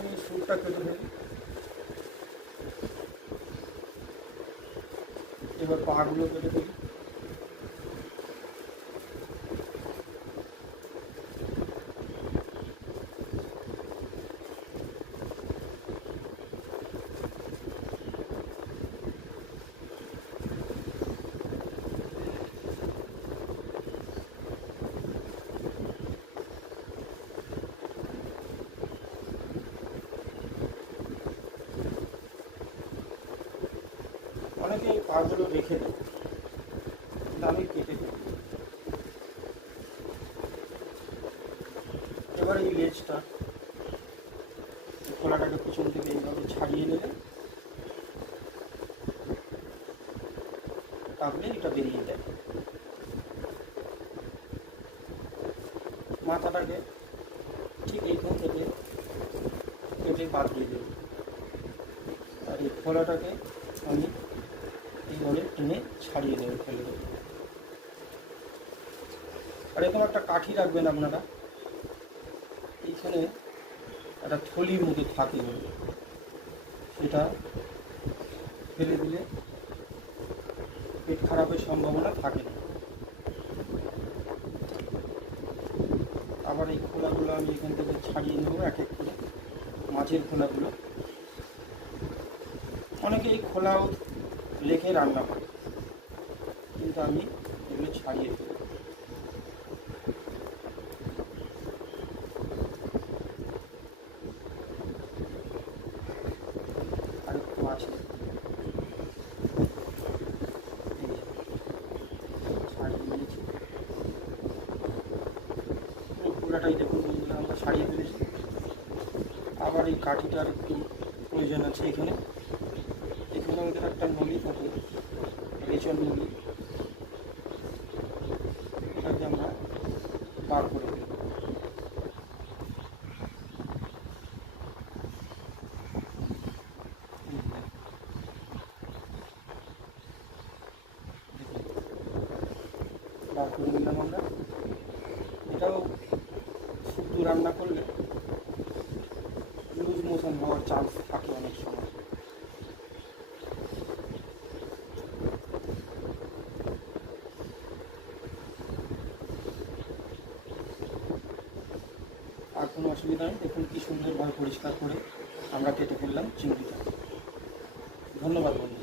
আমি শুরুটা কেটে ফেলি। এবার পাগুলো কেটে ফেলি। অনেকে এই পাগুলো রেখে দেয়, কিন্তু আমি কেটে ফেলি। এবার এই লেজটা, খোলাটাকে পিছন থেকে এইভাবে ছাড়িয়ে নেবে, তাহলে এটা বেরিয়ে যায়। মাথাটাকে ঠিক এইখান থেকে কেটে বাদ দিয়ে দেবে, আর এই খোলাটাকে আমি এইভাবে টেনে ছাড়িয়ে দেবে, ফেলে দেবে। আর এরকম একটা কাঠি রাখবেন আপনারা, এইখানে একটা থলির মধ্যে থাকে, সেটা ফেলে দিলে পেট খারাপের সম্ভাবনা থাকে না। আবার এই খোলাগুলো আমি এখান থেকে ছাড়িয়ে নেব এক এক করে, মাছের খোলাগুলো। অনেকে এই খোলাও রেখে রান্না করে, কিন্তু আমি এগুলো ছাড়িয়ে দেবো। আর একটু আছে, ছাড়িয়ে নিয়েছি খোলাটাই, দেখুন বন্ধুরা আমরা ছাড়িয়ে ফেলেছি। আবার এই কাঠিটার একটু প্রয়োজন আছে। এখানে আমাদের একটা নলি থাকে, রেচন নলি, এটাকে আমরা বার করে দেব। বার করে নিলাম আমরা। এটাও শুক্তো রান্না করলে লুজ মোশন হওয়ার চান্স থাকে অনেক সময়। আর কোনো অসুবিধা নেই। দেখুন কি সুন্দরভাবে পরিষ্কার করে আমরা কেটে ফেললাম চিংড়িটা। ধন্যবাদ বন্ধু।